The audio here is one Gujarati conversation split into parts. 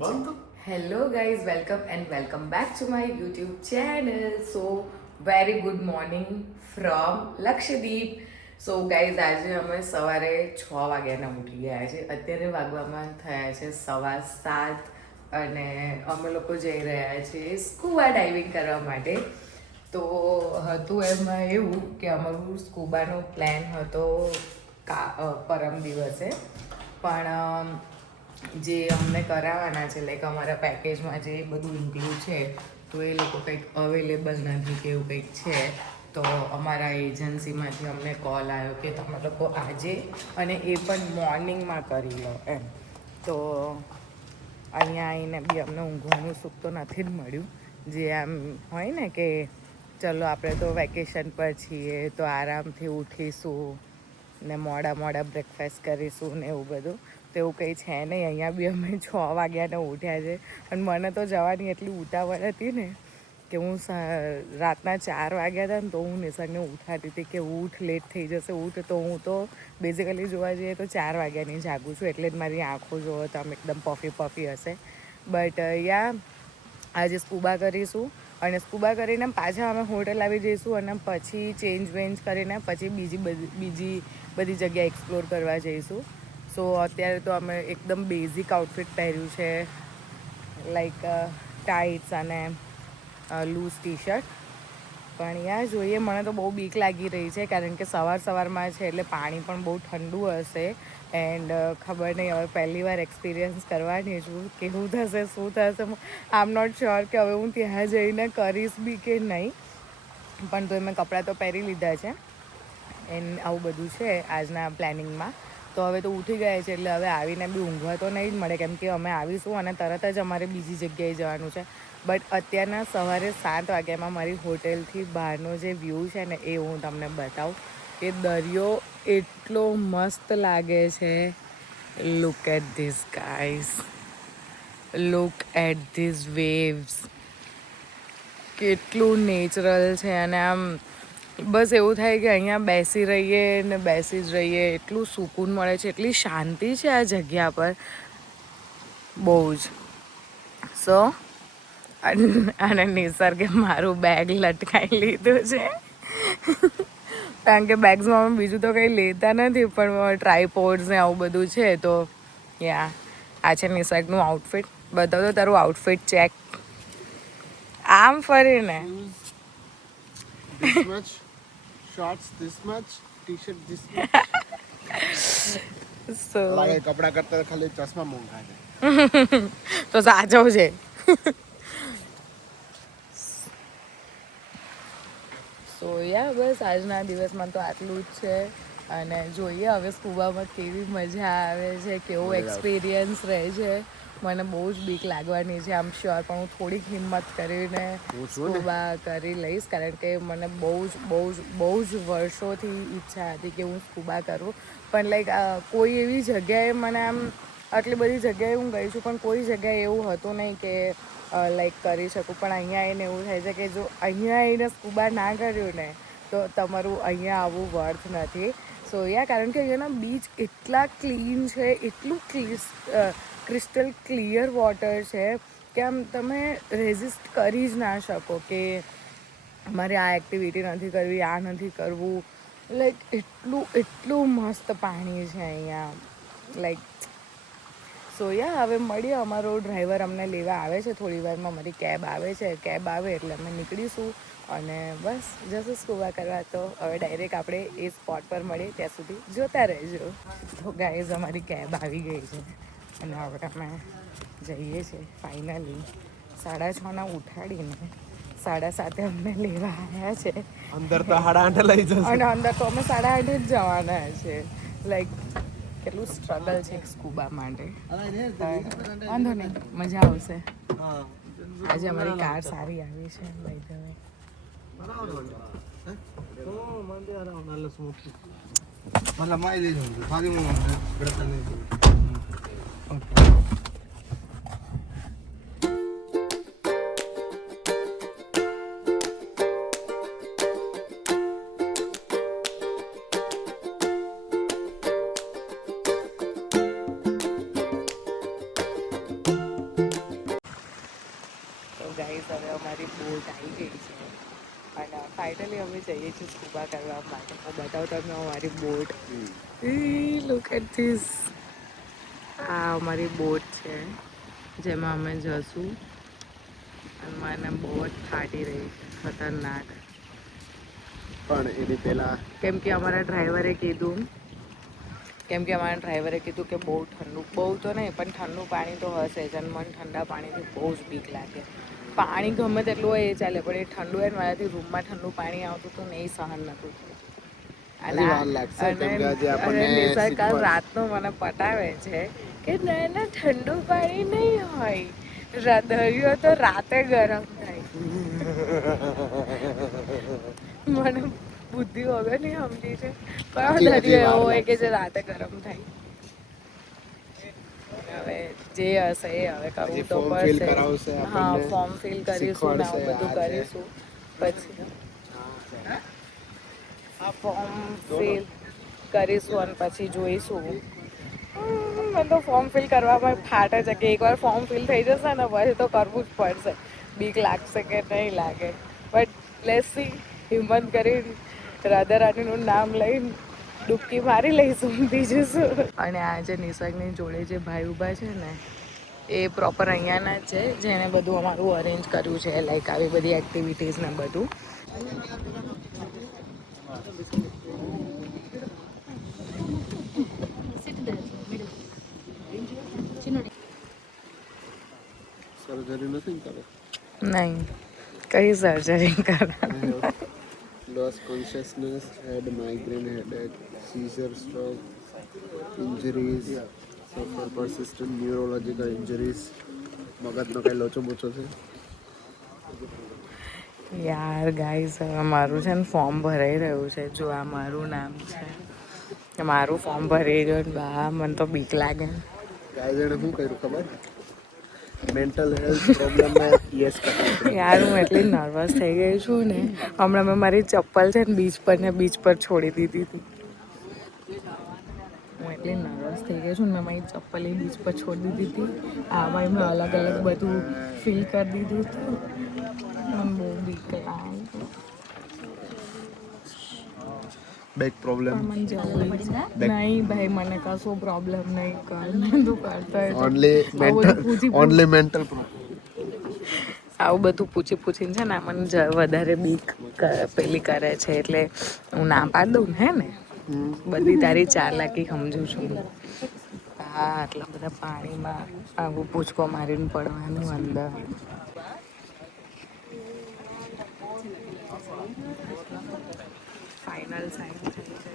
Hello guys, welcome and welcome back to my YouTube channel. So very good morning from Lakshadweep. So guys આજે અમે સવારે 6 વાગ્યાના ઉઠી ગયા છે. અત્યારે વાગવામાં થયા છે 7:15 અને અમે લોકો જઈ રહ્યા છીએ સ્કૂબા ડાઇવિંગ કરવા માટે. તો હતું એમાં એવું કે અમારું સ્કૂબાનો પ્લાન હતો પરમ દિવસે, પણ જે અમને કરાવવાના છે લાઈક અમારા પેકેજમાં જે બધું ઇન્ક્લુડ છે તો એ લોકો કંઈક અવેલેબલ નથી કે એવું કંઈક છે. તો અમારા એજન્સીમાંથી અમને કોલ આવ્યો કે તમે લોકો આજે અને એ પણ મોર્નિંગમાં કરી લો એમ. તો અહીંયા આવીને બી અમને ઊંઘવાનું સુખ તો નથી જ મળ્યું. જે આમ હોય ને કે ચલો આપણે તો વેકેશન પર છીએ તો આરામથી ઉઠીશું ને મોડા બ્રેકફાસ્ટ કરીશું ને એવું બધું, તો એવું કંઈ છે નહીં. અહીંયા બી અમે 6 વાગ્યાને ઉઠ્યા છે અને મને તો જવાની એટલી ઉતાવળ હતી ને કે હું રાતના 4 વાગ્યા હતા ને તો હું નિસર્ગને ઉઠાતી હતી કે ઉઠ, લેટ થઈ જશે ઉઠ. તો હું તો બેઝિકલી જોવા જઈએ તો 4 વાગ્યાની જાગું છું, એટલે જ મારી આંખો જોવો તો આમ એકદમ પફી હશે. બટ આજે સ્કૂબા કરીશું અને સ્કૂબા કરીને પાછા અમે હોટલ આવી જઈશું અને પછી ચેન્જ કરીને પછી બીજી બધી જગ્યા એક્સપ્લોર કરવા જઈશું. સો અત્યારે તો અમે એકદમ બેઝિક આઉટફિટ પહેર્યું છે, લાઈક ટાઇટ્સ અને લૂઝ ટી શર્ટ. પણ યાર જોઈએ, મને તો બહુ બીક લાગી રહી છે કારણ કે સવારમાં છે એટલે પાણી પણ બહુ ઠંડુ હશે. એન્ડ ખબર નહીં, હવે પહેલી વાર એક્સપિરિયન્સ કરવાની છું, કેવું થશે શું થશે. આઈ એમ નોટ શ્યોર કે હવે હું ત્યાં જઈને કરીશ બી કે નહીં, પણ તો મેં કપડાં તો પહેરી લીધા છે. એન્ડ આવું બધું છે આજના પ્લાનિંગમાં. તો હવે તો ઉઠી ગયા છે એટલે હવે આવીને બી ઊંઘવા તો નહીં જ મળે કેમ કે અમે આવીશું અને તરત જ અમારે બીજી જગ્યાએ જવાનું છે. બટ અત્યારના સવારે 7 વાગ્યામાં મારી હોટેલથી બહારનો જે વ્યૂ છે ને એ હું તમને બતાવું કે દરિયો એટલો મસ્ત લાગે છે. Look at this guys, look at this waves, કેટલું નેચરલ છે. અને આમ બસ એવું થાય કે અહીંયા બેસી રહીએ ને બેસી જ રહીએ. એટલું સુકૂન મળે છે, એટલી શાંતિ છે આ જગ્યા પર, બહુ જ. સો અને નિસર્ગે મારું બેગ લટકાવી લીધું છે કારણ કે બેગ્સમાં અમે બીજું તો કંઈ લેતા નથી, પણ ટ્રાયપોડ્સ ને આવું બધું છે. તો આ છે નિસર્ગનું આઉટફિટ. બતાવો તારું આઉટફિટ ચેક. આમ ફરીને this much, shorts this much, t-shirt this much. સો લાગે કપડા કરતા ખાલી ચશ્મા મોંઘા છે. તો સાચો છે. સો બસ આજના દિવસમાં તો આટલું જ છે. અને જોઈએ હવે સ્કૂબામાં કેવી મજા આવે છે, કેવો એક્સપિરિયન્સ રહે છે. મને બહુ જ બીક લાગવાની છે આમ શ્યોર, પણ હું થોડીક હિંમત કરીને સ્કૂબા કરી લઈશ કારણ કે મને બહુ જ વર્ષોથી ઈચ્છા હતી કે હું સ્કૂબા કરું. પણ લાઈક કોઈ એવી જગ્યાએ મને આમ આટલી બધી જગ્યાએ હું ગઈ છું પણ કોઈ જગ્યાએ એવું હતું નહીં કે લાઈક કરી શકું. પણ અહીંયા આવીને એવું થાય છે કે જો અહીંયા આવીને સ્કૂબા ના કર્યું ને તો તમારું અહીંયા આવવું વર્થ નથી. સો કારણ કે અહીંયાના બીચ એટલા ક્લીન છે, એટલું ક્રિસ્ટલ ક્લિયર વોટર છે કે આમ તમે રેઝિસ્ટ કરી જ ના શકો કે મારે આ એક્ટિવિટી નથી કરવી, આ નથી કરવું. લાઈક એટલું મસ્ત પાણી છે અહીંયા. લાઈક સો હવે મળીએ. અમારો ડ્રાઈવર અમને લેવા આવે છે થોડી વારમાં. મારી કેબ આવે છે, કેબ આવે એટલે અમે નીકળીશું અને બસ જશું સ્કૂબા કરવા. તો હવે ડાયરેક્ટ આપણે એ સ્પોટ પર મળીએ, ત્યાં સુધી જોતા રહેજો. તો ગાઈઝ અમારી કેબ આવી ગઈ છે અને હવે અમે જઈએ છીએ ફાઇનલી. 6:30 ઉઠાડીને 7:30 અમને લેવા આવ્યા છે. અંદર તો 8:30 લઈ જશે અને અંદર તો અમે 8:30 જ જવાના છે. લાઈક કેટલું સ્ટ્રગલ છે સ્કૂબા માટે. વાંધો નહીં, મજા આવશે. આજે અમારી કાર સારી આવી છે બાય ધ વે. మళ్ళీ అమ్మాయి లేదు 13 ગાઈસ હવે અમારી બોટ આવી ગઈ છે અને ફાઇનલી અમે જઈએ છીએ સ્કૂબા કરવા માટે. હું બતાવું તમને અમારી બોટ. Look at this. આ અમારી બોટ છે જેમાં અમે જશું અને મને બહુ જ ફાટી રહી છે ખતરનાક. પણ એની પહેલા કેમ કે અમારા ડ્રાઈવરે કીધું કે બહુ ઠંડુ, બહુ તો નહીં પણ ઠંડુ પાણી તો હશે જ અને મને ઠંડા પાણીથી બહુ જ બીક લાગે. પાણી ગમે તેટલું હોય એ ચાલે પણ એ ઠંડુ હોય ને મારાથી રૂમમાં ઠંડુ પાણી આવતું હતું ને એ સહન નહોતું થતું. હજી વાર લાગશે કેમ કે હજી આપણને નિસર્ગ કાલ શીખવા રાતનું મને પટાવે છે કે ના ના ઠંડુ પાણી નહીં હોય, દરિયો તો રાતે ગરમ થાય. મને બુદ્ધિ વગરની સમજી છે કયો હજી દરિયો વાર એવો હોય કે લાગશે. જે રાતે ગરમ થાય. હવે જે હશે એ હવે હજી કરવું તો ફોર્મ ફિલ પડશે. કરાવશે હા, આપણને, ફોર્મ ફિલ કરીશું ને શીખવાડશે આવું બધું આજે. કરીશું પછી ફોર્મ ફિલ કરીશું અને પછી જોઈશું. મને તો ફોર્મ ફિલ કરવામાં ફાટે છે કે એકવાર ફોર્મ ફિલ થઈ જશે ને પછી તો કરવું જ પડશે. બીક લાગશે કે નહીં લાગે બટ લેટ્સ સી. હિંમત કરીને રાધા રાણીનું નામ લઈને ડૂબકી મારી લઈશું બીજું શું. અને આ જે નિસર્ગની જોડે જે ભાઈ ઊભા છે ને એ પ્રોપર અહીંયાના જ છે જેણે બધું અમારું અરેન્જ કર્યું છે, લાઈક આવી બધી એક્ટિવિટીઝ ને બધું. સર્જરી નથી ને તારે? નહીં, કઈ સર્જરી કરાવે? Loss consciousness, head migraine, headache, seizure, stroke, injuries, suffer persistent neurological injuries. મગજનો કઈ લોચો બોચો છે? યાર ગાઈસ હવે મારું છે ને ફોર્મ ભરાઈ રહ્યું છે. જો આ મારું નામ છે, મારું ફોર્મ ભરી ગયો ને બા મને તો બીક લાગે. ગાયજણે શું કર્યું ખબર? મેન્ટલ હેલ્થ પ્રોબ્લેમમાં યસ કર્યું. યાર હું એટલી નર્વસ થઈ ગઈ છું ને, હમણાં મેં મારી ચપ્પલ છે ને બીચ પર છોડી દીધી હતી. હું એટલી નર્વસ થઈ ગઈ છું ને, મેં મારી ચપ્પલ એ બીચ પર છોડી દીધી હતી. આમાં મેં અલગ અલગ બધું ફીલ કરી દીધું હતું. મને બહુ બીક લાગે. Back problem. પણ મને જવું નહીં ભાઈ, મને કશો પ્રોબ્લેમ નહીં. કર મેં તું કરતો ઓનલી મેન્ટલ પ્રોબ્લેમ. આવું બધું પૂછીને છે ને મને વધારે બીક પેલી કરે છે એટલે હું ના પાડી દઉં હે ને. બધી તારી ચાલાકી સમજુ છું. હા, આટલા બધા પાણીમાં આવું પૂચકો મારીને પડવાનું અંદર. ફાઇનલ સાઈન થઈ છે.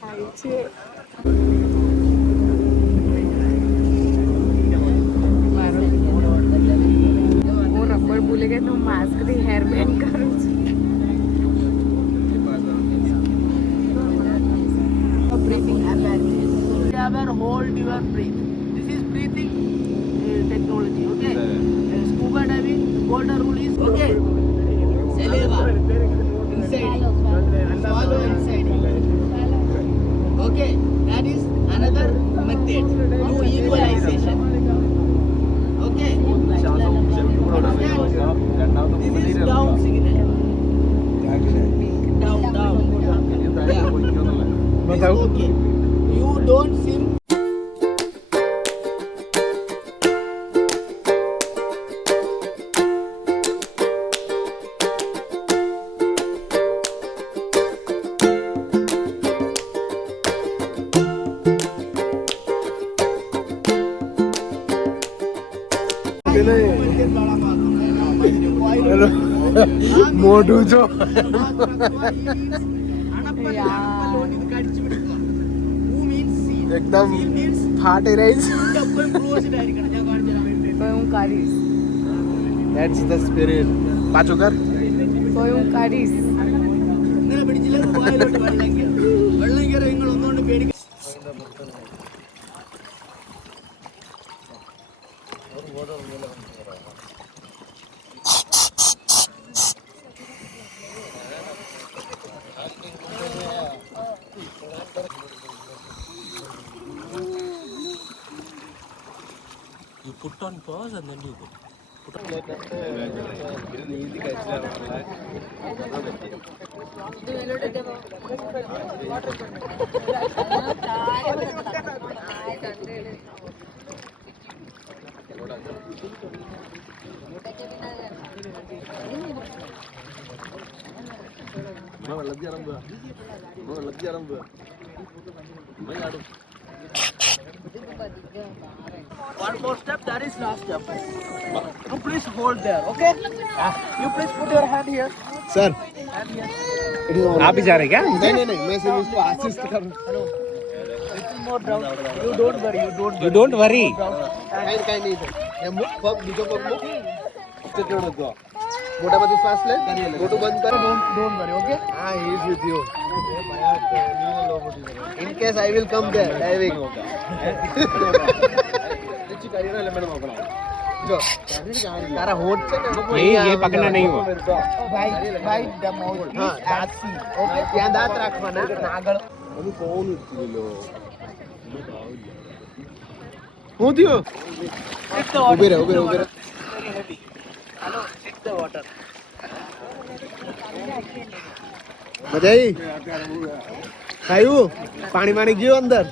થાય છે. હું રબર ભૂલી ગઈ તો માસ્કથી હેર બેન્ડ કરું છું. Breathing apparatus. Never hold your breath. This is breathing technology. Okay. Scuba diving. Golden rule is okay. Saliva inside. Swallow inside. Okay. That is another method. Do equalization. Okay. This is down signal. Down. Yeah. બતાવું. Okay. You don't seem. મોઢું જો એકદમ ફાટી રહી છે. તો હું કરીશ. That's the spirit. પાછું કર. તો હું કરીશ. You put on pause and then you go. One more step, that is last step. You please hold there, okay? You please put your hand here. Sir Hand here. आप भी जा रहे क्या? नहीं मैं सिर्फ उसको असिस्ट कर Little more down. You don't worry, you don't You don't worry. काही नाही इथे. हे मुख पग બીજો પગ મુખ તેટલો દો મોટામાંથી શ્વાસ લે મોટું બંધ કર don't worry, okay? હા he is with you in case I will come there diving જો તારા હોઠ છે ને ये पकड़ना नहीं हुआ. Bite the mouth. હા દાંત ઓકે ત્યાં દાંત રાખવાના આગળ હું થયું Sit the water. ઉભી રહે Very heavy. Hello, sit the water. મજા આવી ખાયું પાણી પાણી ગયું અંદર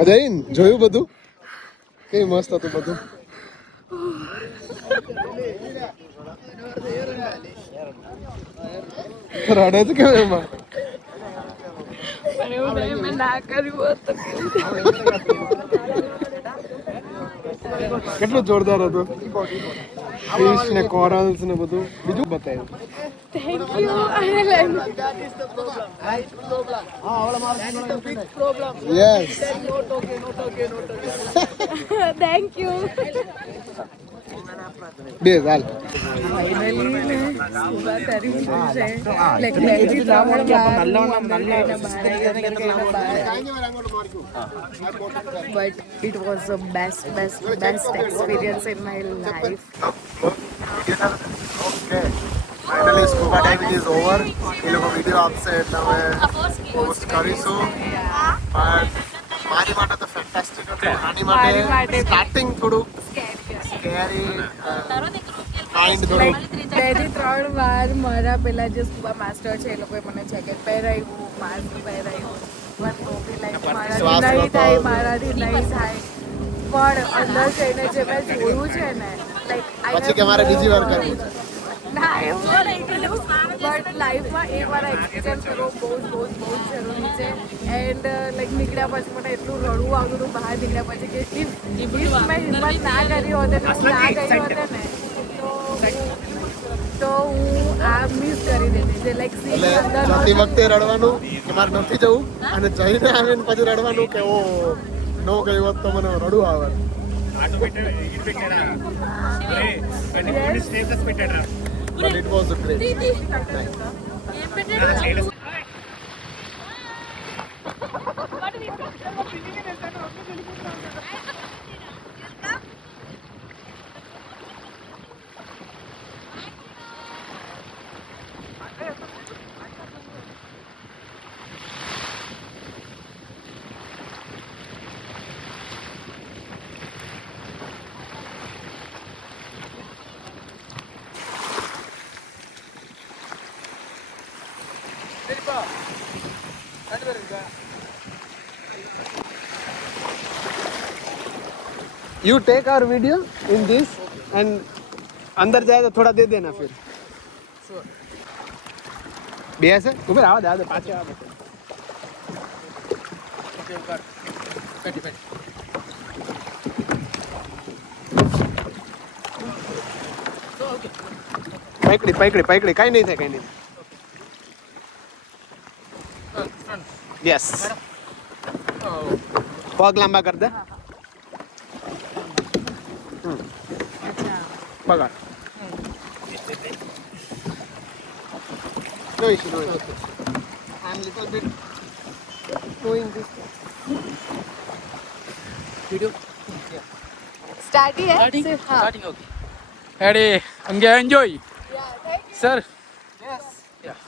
અજયન જોયું બધું કેવી મસ્ત હતું બધું રડે છે કેમ એમાં કેટલું જોરદાર હતું ફિશ ને કોરલ્સ ને બધું બીજું બતાવ્યું યસ Thank you. બે હાલ Finally, मैं सुबह करी है like मैं travel but it was the best experience in my life. Okay finally scuba diving is over એ લોકો વિડીયો આપશે એટલે અમે પોસ્ટ કરીશું પણ મારી માટે તો ફેન્ટાસ્ટિક હતું આની માટે સ્ટાર્ટિંગ થોડું સ્કેરી માઇન્ડ થોડું બે થી 3 વાર મારા પેલા જે સ્કૂબા માસ્ટર છે એ લોકોએ મને જેકેટ પહેરાવ્યું માસ્ક પહેરાવ્યું પણ તો બી લાઈક મારાથી નહીં થાય પણ અંદર જઈને જે મેં જોયું છે ને લાઈક પછી કે મારે બીજી વાર કરવું છે ના એવું નહીં બટ લાઈફમાં એક વાર એક્સપિરિયન્સ કરવો બહુ જ જરૂરી છે એન્ડ લાઈક નીકળ્યા પછી મને એટલું રડવું આવતું હતું બહાર નીકળ્યા પછી કે if મેં હિંમત ના કરી હોત ને હું ના ગઈ હોત ને તો હું આ મિસ કરી દેતી જે લાઈક એટલે જતી વખતે રડવાનું કે મારે નથી જવું અને જઈને આવીને પછી રડવાનું કે ઓ ન ગયું હોત તો મને રડવું આવે But it was great. You take our video in this and अंदर जाए तो थोड़ा दे देना फिर બે છે ઉભે આવા દે પાછે આવા પકડી કઈ નહીં થાય કઈ નહીં યસ પગ લાંબા કર દે પગાર No issue, no issue. I'm little bit doing this. Video. Start ही है Starting. सिर्फ, हाँ. Starting. Okay. Ready. Okay. Enjoy. Yeah, thank you. Sir. Yes. Yeah.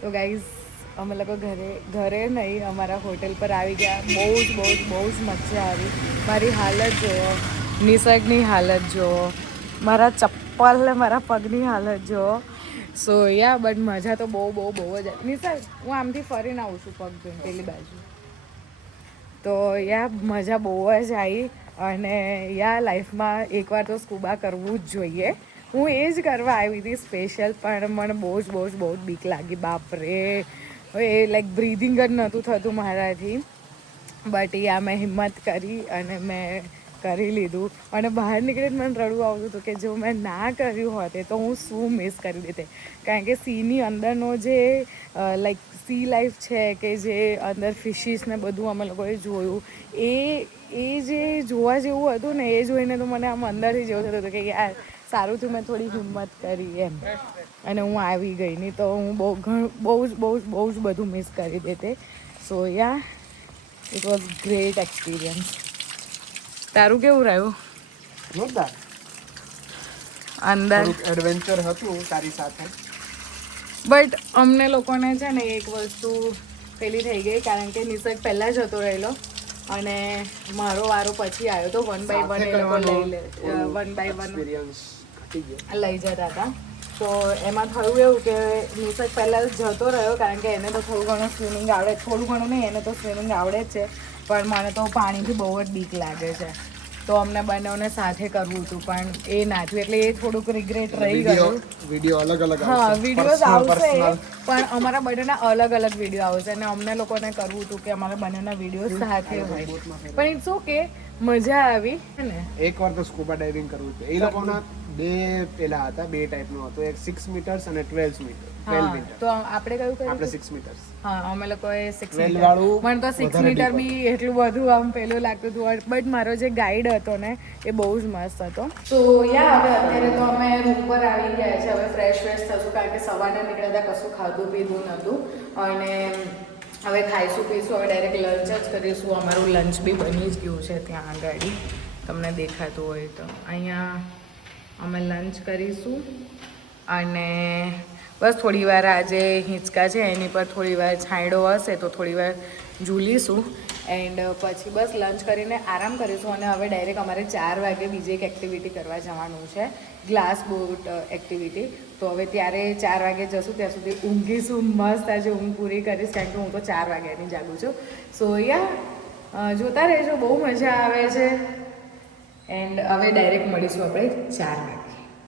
તો ગાઈઝ અમે લોકો ઘરે નહીં અમારા હોટેલ પર આવી ગયા. બહુ જ મજા આવી. મારી હાલત જુઓ, નિસર્ગની હાલત જુઓ, મારા ચપ્પલ ને મારા પગની હાલત જુઓ. સો યા બટ મજા તો બહુ જ આવી. નિસર્ગ હું આમથી ફરીને આવું છું પગ જોઈને પેલી બાજુ. તો યા મજા બહુ જ આવી. અને યા લાઈફમાં એકવાર તો સ્કૂબા કરવું જ જોઈએ. હું એ જ કરવા આવી હતી સ્પેશિયલ, પણ મને બહુ જ બીક લાગી. બાપરે, હવે એ લાઈક બ્રીધિંગ જ નહોતું થતું મારાથી. બટ યા મેં હિંમત કરી અને મેં કરી લીધું. અને બહાર નીકળીને મને રડવું આવતું હતું કે જો મેં ના કર્યું હોતે તો હું શું મિસ કરી દેતે. કારણ કે સીની અંદરનો જે લાઈક સી લાઈફ છે કે જે અંદર ફિશીસ ને બધું અમે લોકોએ જોયું, એ જે જોવા જેવું હતું ને, એ જોઈને તો મને આમ અંદરથી જેવું થતું હતું કે યાર સારું થયું મેં થોડી હિંમત કરી એમ. અને હું આવી ગઈ, નહીં તો હું બહુ જ બધું મિસ કરી દેતે. સો યા ઇટ વોઝ ગ્રેટ એક્સપિરિયન્સ. તારું કેવું રહ્યું જોરદાર. અંદર? એડવેન્ચર હતું તારી સાથે. બટ અમને લોકોને છે ને એક વસ્તુ પેલી થઈ ગઈ, કારણ કે નિસર્ગ પહેલાં જ જતો રહેલો અને મારો વારો પછી આવ્યો તો 1 by 1 એ લોકો વન બાય વન એક્સપિરિયન્સ ઘટી ગયો. લઈ જતા હતા. તો એમાં થયું એવું કે નિસર્ગ પહેલાં જતો રહ્યો, કારણ કે એને તો થોડું ઘણું સ્વિમિંગ આવડે, થોડું ઘણું નહીં, એને તો સ્વિમિંગ આવડે જ છે, પણ મને તો પાણીથી બહુ જ બીક લાગે છે. તો અમને બંનેઓને સાથે કરવું હતું, પણ એ ના થયું, એટલે એ થોડુંક રિગ્રેટ રહી ગયું. વિડીયો અલગ અલગ હા, વિડીયોઝ આવશે, પણ અમારા બંનેના અલગ અલગ વિડીયો આવશે અને અમને લોકોને કરવું હતું કે અમારા બંનેના વિડીયો સાથે હોય. પણ ઇટ્સ ઓકે, મજા આવી ને. એકવાર તો સ્કૂબા ડાઇવિંગ કરવું છે. એ લોકોના બે પેલા હતા, બે ટાઈપનું હતું, એક 6 મીટર્સ અને 12 મીટર. હા, તો આપણે કયું કર્યું? આપણે 6 મીટર્સ. હા, અમે લોકોએ 6 12 મીટર. વાળું મને તો 6 મીટર બી એટલું બધું આમ પેલું લાગતું હતું. બટ મારો જે ગાઈડ હતો ને એ બહુ જ મસ્ત હતો. તો યા હવે અત્યારે તો અમે રૂમ પર આવી ગયા છે. હવે ફ્રેશ થશું, કારણ કે સવારે નીકળ્યા હતા, કશું ખાધું પીધું નહોતું. અને હવે ખાઈશું પીશું, હવે ડાયરેક્ટ લંચ જ કરીશું. અમારું લંચ બી બની જ ગયું છે ત્યાં આગળ, તમને દેખાતું હોય તો. અહીંયા અમે લંચ કરીશું અને બસ થોડી વાર આજે હિંચકા છે એની પર થોડી વાર છાંયડો હશે તો થોડી વાર ઝૂલીશું. એન્ડ પછી બસ લંચ કરીને આરામ કરીશું. અને હવે ડાયરેક્ટ અમારે 4 વાગે બીજી એક એક્ટિવિટી કરવા જવાનું છે, ગ્લાસ બોટ એક્ટિવિટી. તો હવે ત્યારે 4 વાગે જશું, ત્યાં સુધી ઊંઘીશું મસ્ત. આજે ઊંઘ પૂરી કરીશ, કારણ કે હું તો 4 વાગ્યાની જાગું છું. સો યા જોતા રહેજો, બહુ મજા આવે છે. એન્ડ હવે ડાયરેક્ટ મળીશું આપણે 4 વાગે.